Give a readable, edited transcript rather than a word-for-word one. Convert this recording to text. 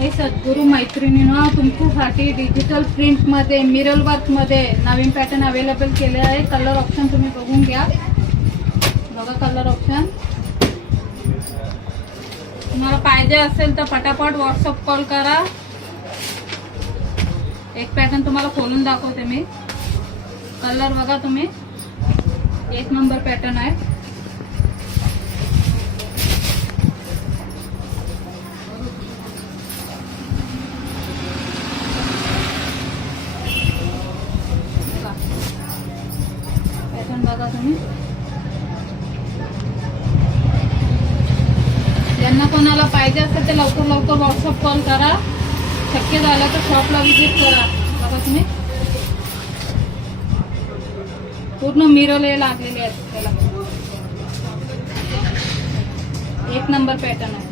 काही सद्गुरू मैत्रिणींनो, तुमच्यासाठी डिजिटल प्रिंट मध्ये मिरर वर्क मध्ये नवीन पॅटर्न अवेलेबल केले आहे. कलर ऑप्शन तुम्ही बघून घ्या. बघा कलर ऑप्शन. तुम्हाला पाहिजे असेल तर पटापट व्हॉट्सअप कॉल करा. एक पॅटर्न तुम्हाला खोलून दाखवते मी. कलर बघा तुम्ही, एक नंबर पॅटर्न आहे. पॅटर्न बघा तुम्ही. ज्यांना कोणाला पाहिजे असेल ते लवकर लवकर व्हॉट्सअप कॉल करा. शक्य झालं तर शॉपला विजिट करा. बघा तुम्ही, पूर्ण मिरर लागलेले आहेत त्याला. एक नंबर पॅटर्न आहे.